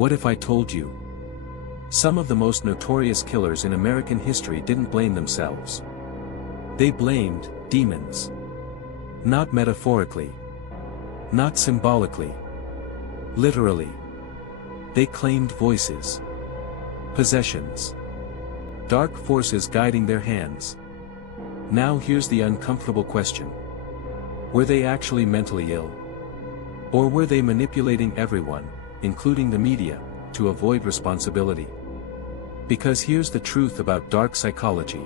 What if I told you? Some of the most notorious killers in American history didn't blame themselves. They blamed demons. Not metaphorically. Not symbolically. Literally. They claimed voices. Possessions. Dark forces guiding their hands. Now here's the uncomfortable question. Were they actually mentally ill? Or were they manipulating everyone, including the media, to avoid responsibility? Because here's the truth about dark psychology.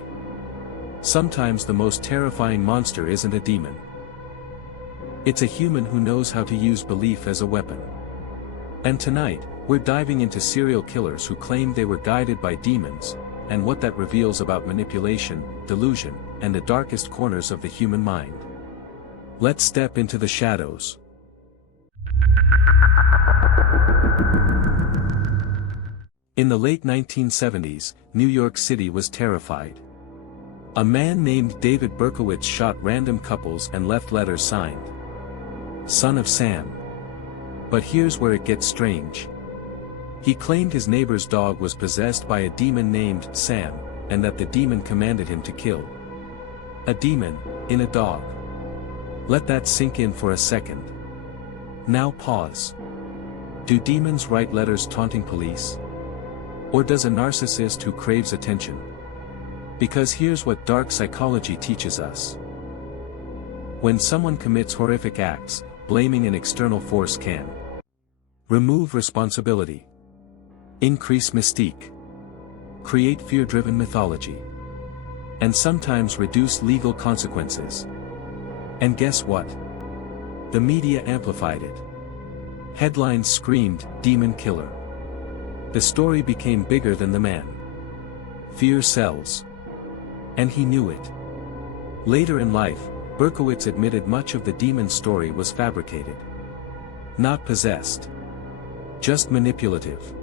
Sometimes the most terrifying monster isn't a demon. It's a human who knows how to use belief as a weapon. And tonight, we're diving into serial killers who claim they were guided by demons, and what that reveals about manipulation, delusion, and the darkest corners of the human mind. Let's step into the shadows. In the late 1970s, New York City was terrified. A man named David Berkowitz shot random couples and left letters signed, "Son of Sam." But here's where it gets strange. He claimed his neighbor's dog was possessed by a demon named Sam, and that the demon commanded him to kill. A demon, in a dog. Let that sink in for a second. Now pause. Do demons write letters taunting police? Or does a narcissist who craves attention? Because here's what dark psychology teaches us. When someone commits horrific acts, blaming an external force can remove responsibility, increase mystique, create fear-driven mythology, and sometimes reduce legal consequences. And guess what? The media amplified it. Headlines screamed, "Demon Killer." The story became bigger than the man. Fear sells. And he knew it. Later in life, Berkowitz admitted much of the demon story was fabricated. Not possessed. Just manipulative.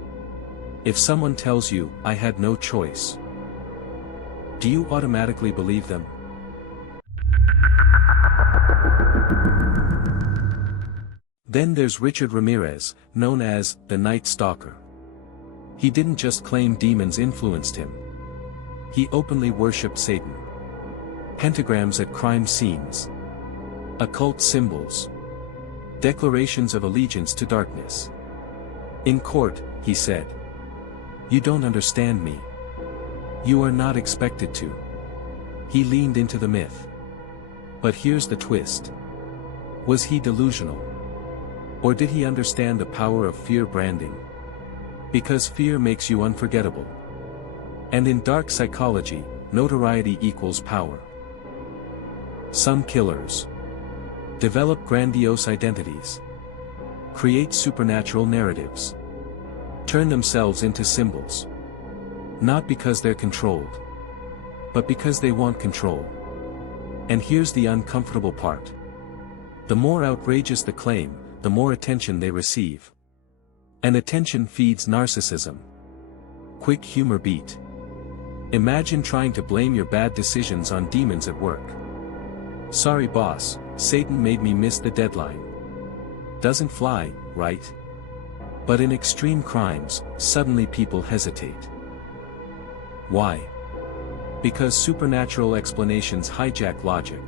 If someone tells you, "I had no choice," do you automatically believe them? Then there's Richard Ramirez, known as the Night Stalker. He didn't just claim demons influenced him. He openly worshipped Satan. Pentagrams at crime scenes. Occult symbols. Declarations of allegiance to darkness. In court, he said, "You don't understand me. You are not expected to." He leaned into the myth. But here's the twist. Was he delusional? Or did he understand the power of fear branding? Because fear makes you unforgettable. And in dark psychology, notoriety equals power. Some killers develop grandiose identities, create supernatural narratives, turn themselves into symbols. Not because they're controlled, but because they want control. And here's the uncomfortable part. The more outrageous the claim, the more attention they receive. And attention feeds narcissism. Quick humor beat. Imagine trying to blame your bad decisions on demons at work. "Sorry boss, Satan made me miss the deadline." Doesn't fly, right? But in extreme crimes, suddenly people hesitate. Why? Because supernatural explanations hijack logic.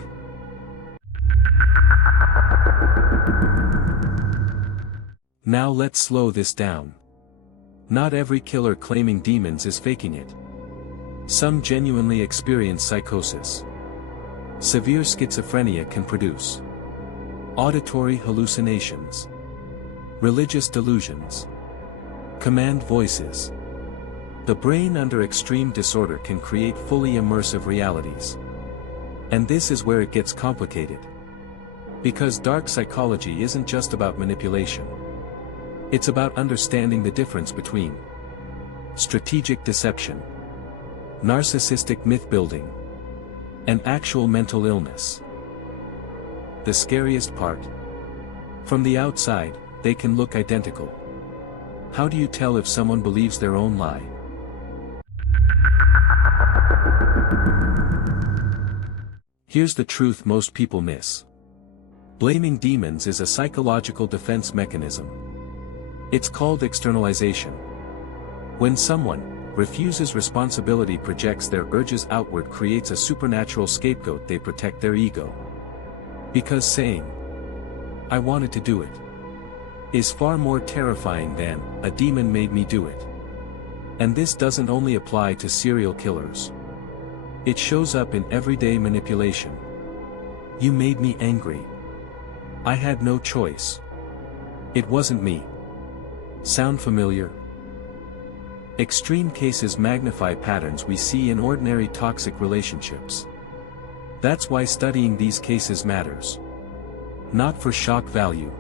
Now let's slow this down. Not every killer claiming demons is faking it. Some genuinely experience psychosis. Severe schizophrenia can produce auditory hallucinations, religious delusions, command voices. The brain under extreme disorder can create fully immersive realities. And this is where it gets complicated. Because dark psychology isn't just about manipulation. It's about understanding the difference between strategic deception, narcissistic myth-building, and actual mental illness. The scariest part? From the outside, they can look identical. How do you tell if someone believes their own lie? Here's the truth most people miss. Blaming demons is a psychological defense mechanism. It's called externalization. When someone refuses responsibility, projects their urges outward, creates a supernatural scapegoat, they protect their ego. Because saying, "I wanted to do it," is far more terrifying than, "A demon made me do it." And this doesn't only apply to serial killers. It shows up in everyday manipulation. "You made me angry. I had no choice. It wasn't me." Sound familiar? Extreme cases magnify patterns we see in ordinary toxic relationships. That's why studying these cases matters. Not for shock value,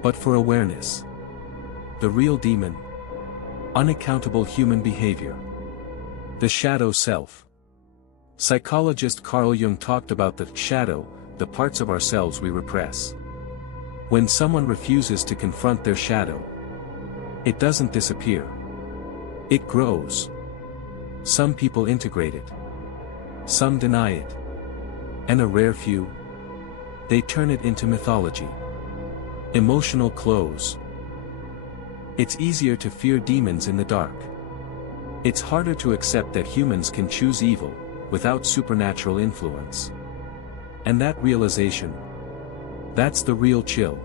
but for awareness. The real demon. Unaccountable human behavior. The shadow self. Psychologist Carl Jung talked about the shadow, the parts of ourselves we repress. When someone refuses to confront their shadow, it doesn't disappear. It grows. Some people integrate it. Some deny it. And a rare few, they turn it into mythology. Emotional close. It's easier to fear demons in the dark. It's harder to accept that humans can choose evil, without supernatural influence. And that realization, that's the real chill.